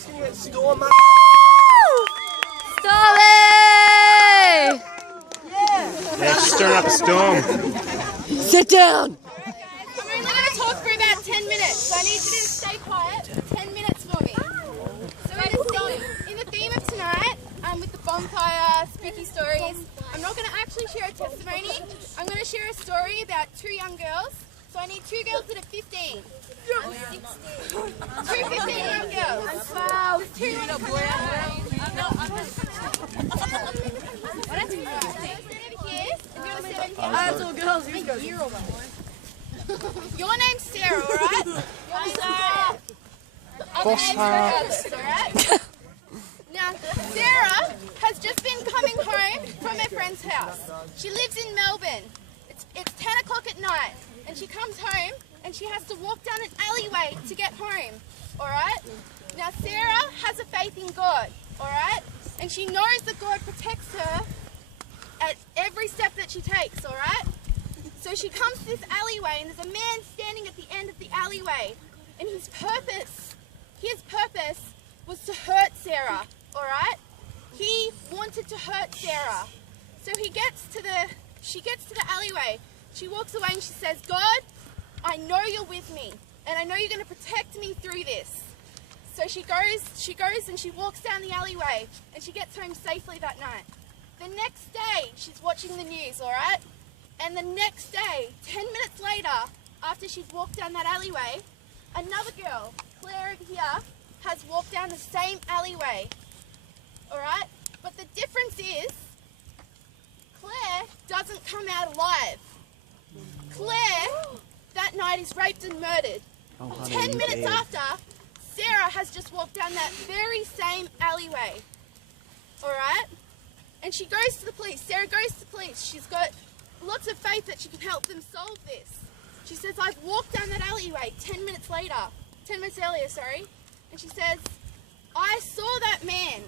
Storm. Stormy! Yeah, stir up a storm. Sit down! I'm only going to talk for about 10 minutes, so I need you to stay quiet for 10 minutes for me. So in the theme of tonight, with the bonfire, spooky stories, I'm not going to actually share a testimony. I'm going to share a story about two young girls. So I need two girls that are 15. I'm 16. Two 15-year-old girls. I'm 12. Two want to come out. That's all girls. Your name's Sarah, alright? Your name's Sarah. Other names regardless, alright? Now, Sarah has just been coming home from her friend's house. She lives in Melbourne. It's 10 o'clock at night, and she comes home and she has to walk down an alleyway to get home, alright? Now, Sarah has a faith in God, alright? And she knows that God protects her at every step that she takes, alright? So she comes to this alleyway, and there's a man standing at the end of the alleyway, and his purpose was to hurt Sarah, alright? He wanted to hurt Sarah. So she gets to the alleyway, she walks away and she says, God, I know you're with me, and I know you're going to protect me through this. So she goes and she walks down the alleyway, and she gets home safely that night. The next day, she's watching the news, alright? And the next day, 10 minutes later, after she's walked down that alleyway, another girl, Claire over here, has walked down the same alleyway, alright? But the difference is, Claire doesn't come out alive. Claire, that night, is raped and murdered. 10 minutes after, Sarah has just walked down that very same alleyway, alright? And she goes to the police. Sarah goes to the police. She's got lots of faith that she can help them solve this. She says, I've walked down that alleyway 10 minutes earlier, and she says, I saw that man.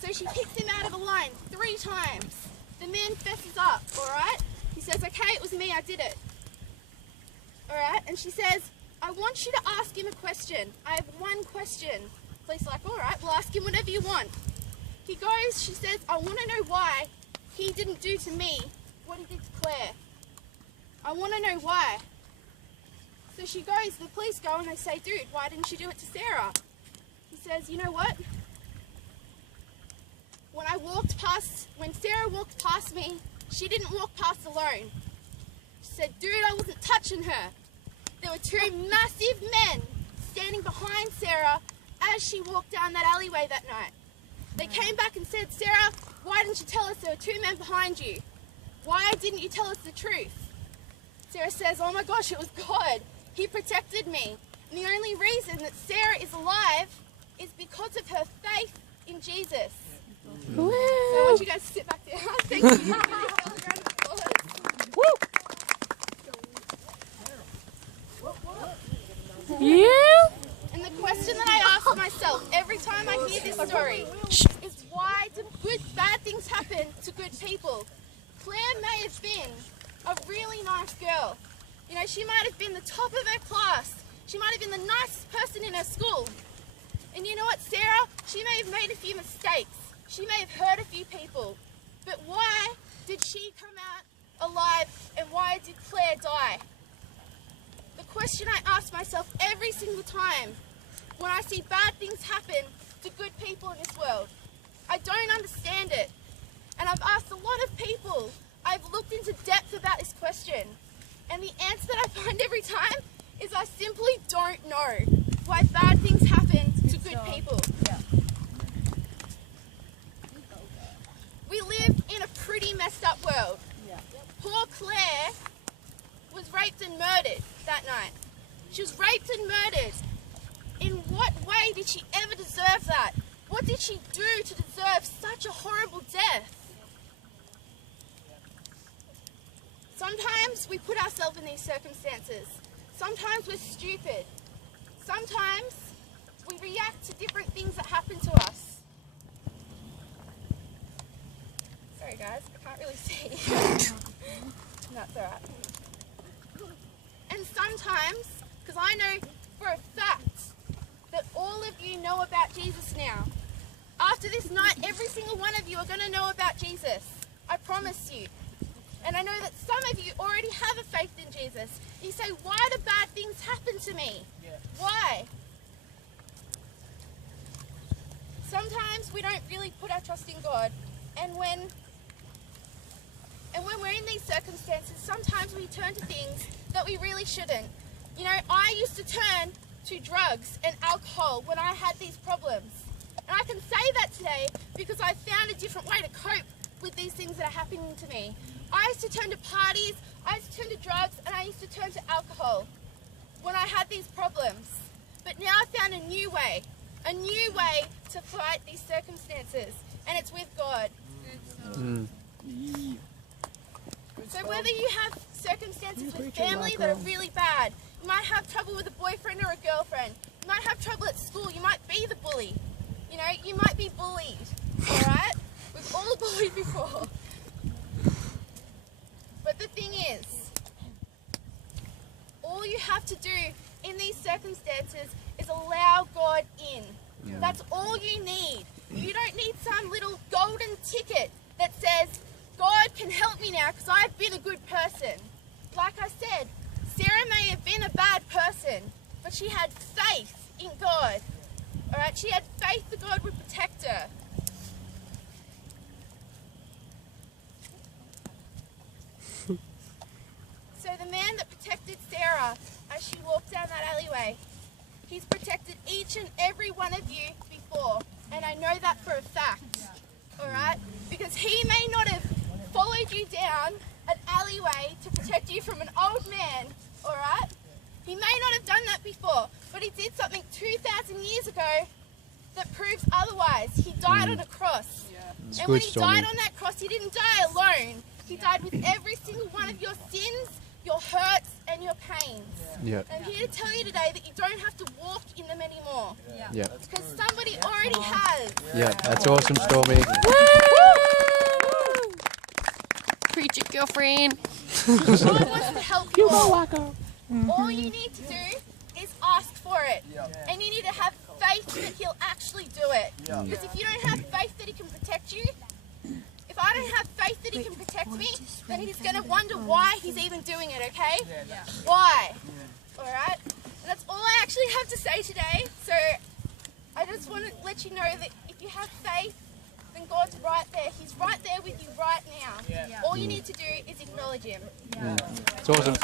So she picks him out of a line 3 times. The man fesses up, alright? He says, okay, it was me, I did it. Alright, and she says, I want you to ask him a question. I have one question. Police are like, alright, we'll ask him whatever you want. He goes, she says, I want to know why he didn't do to me what he did to Claire. I want to know why. So she goes, the police go and they say, dude, why didn't you do it to Sarah? He says, you know what? When Sarah walked past me, she didn't walk past alone. She said, dude, I wasn't touching her. There were 2 massive men standing behind Sarah as she walked down that alleyway that night. They came back and said, Sarah, why didn't you tell us there were 2 men behind you? Why didn't you tell us the truth? Sarah says, oh my gosh, it was God. He protected me. And the only reason that Sarah is alive is because of her faith in Jesus. So I want you guys to sit back there. Thank you. Yeah? And the question that I ask myself every time I hear this story is, why do bad things happen to good people? Claire may have been a really nice girl. You know, she might have been the top of her class. She might have been the nicest person in her school. And you know what, Sarah? She may have made a few mistakes. She may have hurt a few people. But why did she come out alive, and why did Claire die? The question I ask myself every single time when I see bad things happen to good people in this world. I don't understand it. And I've asked a lot of people. I've looked into depth about this question. And the answer that I find every time is I simply don't know why bad things happen to good people. We live in a pretty messed up world. Poor Claire was raped and murdered that night. She was raped and murdered. In what way did she ever deserve that? What did she do to deserve such a horrible death? Sometimes we put ourselves in these circumstances. Sometimes we're stupid. Sometimes we react to different things that happen to us. Sorry guys, I can't really see. That's alright. And sometimes, because I know for a fact that all of you know about Jesus now. After this night, every single one of you are going to know about Jesus. I promise you. And I know that some of you already have a faith in Jesus. You say, why do bad things happen to me? Why? Sometimes we don't really put our trust in God. And when we're in these circumstances, sometimes we turn to things that we really shouldn't. You know, I used to turn to drugs and alcohol when I had these problems. And I can say that today because I found a different way to cope with these things that are happening to me. I used to turn to parties, I used to turn to drugs, and I used to turn to alcohol when I had these problems. But now I found a new way to fight these circumstances, and it's with God. So whether you have circumstances with family that are really bad, you might have trouble with a boyfriend or a girlfriend, you might have trouble at school, you might be the bully, you know, you might be bullied, alright? We've all bullied before. But the thing is, all you have to do in these circumstances is allow God in. That's all you need. You don't need some little golden ticket that says, God can help me now because I've been a good person. Like I said, Sarah may have been a bad person, but she had faith in God. Alright, she had faith that God would protect her. So the man that protected Sarah as she walked down that alleyway, he's protected each and every one of you before. And I know that for a fact. Alright? Because he may not have followed you down an alleyway to protect you from an old man. Alright? He may not have done that before, but he did something 2,000 years ago that proves otherwise. He died on a cross. And when he died on that cross, he didn't die alone. He died with every single one of your sins, your hurts, and your pains. Yeah. And I'm here to tell you today that you don't have to walk in them anymore. Yeah. Because somebody already has. Yeah. That's awesome, Stormy. Preach it, girlfriend. God wants to help you all. All you need to do is ask for it. And you need to have faith that he'll actually do it. Because if you don't have faith that he can protect you, if I don't have faith that he can protect me, then he's going to wonder why he's even doing it, okay? Why? Alright? And that's all I actually have to say today. So I just want to let you know that if you have faith, then God's right there. He's right there with you right now. All you need to do is acknowledge him. It's awesome.